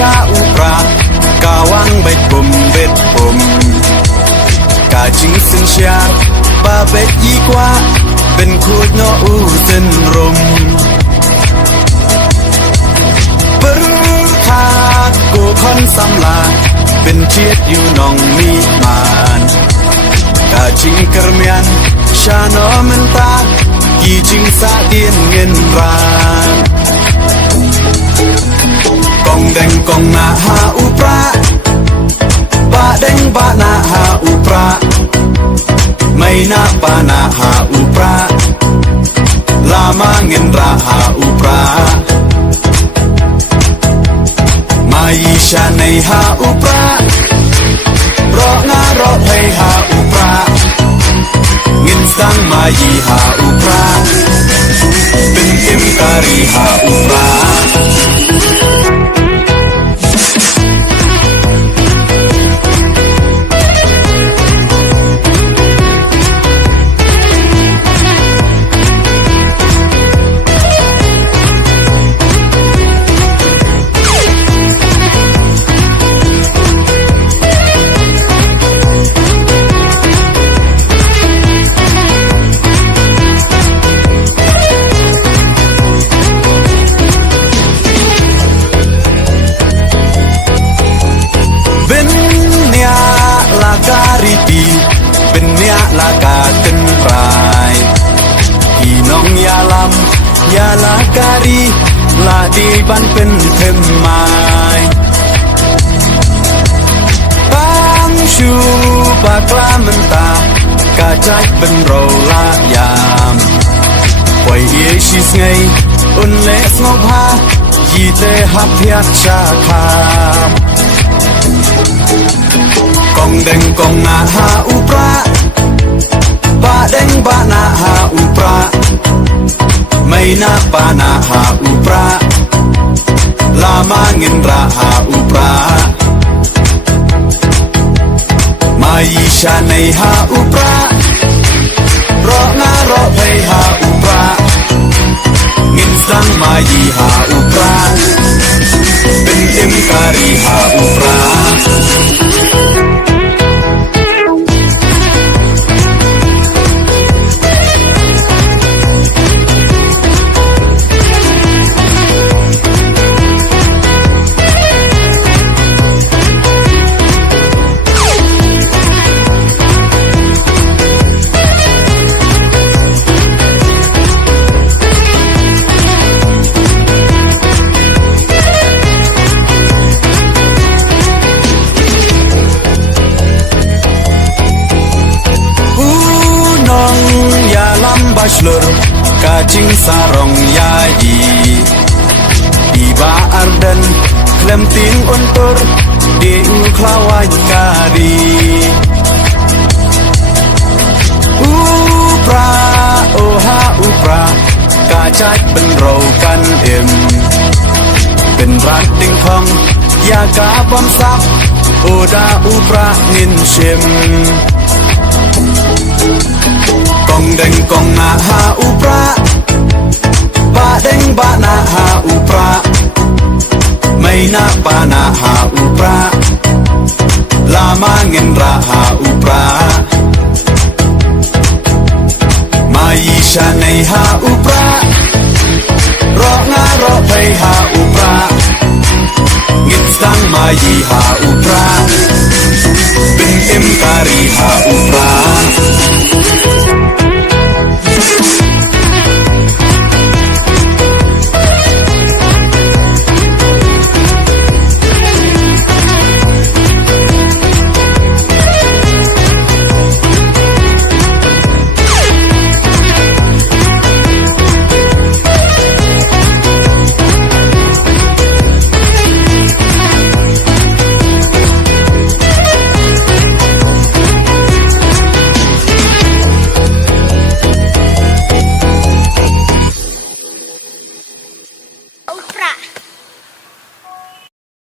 ya upra kawang bet bom ka jing sin siar ba bet yi kwaเป็นคูดโนอูเส้นรมปรึกขาดกูคนสำลาเป็นเชียดอยู่นองมีมานกาจิงกระเมียนชาโนมันตากีจิงสาเดียนเงินรานกองแดงกองนาหาอุปราบาแดงบานาหาอุปราไม่นาปานาหาอุปราลามาเงินราหาอุปรามายิชาในหาอุปรารองารอให้หาอุปราเงินสังมายีหาอุปราเป็นเอ็มการีหาอุปราเป็นเนียลากาเป็นรายพี่น้องยาลำยาลาการีลาดีบันเป็นเทมไม้บางชูปากลามันตากาจักเป็นโรลายามปล่อยเอชิสไงอุ่นเล็กงบหายีเตหับยัดชาคามกองแดงกองนาหาอุปราบาแดงบานาหาอุปราไม่นาปานาหาอุปราลามาเงินราหาอุปรามายิชาในหาอุปรารองารอให้หาอุปราเงินสังมายีหาอุปราเป็นเอ็มการีหาอุปราBachelor kacing sarong yayi Iba arden klemting untur di uklawaj kari Upra oha upra kacak ben row kan em Ben rat ding khong ya ka bom sak oda upra ngin shimกองแดงกองนาหาอุปราบาแดงบานาหาอุปราไม่นาปานาหาอุปราลามาเงินราหาอุปรามายิชาในหาอุปรารองารอให้หาอุปราเงินสังมายีหาอุปราเป็นเอ็มการีหาอุปรา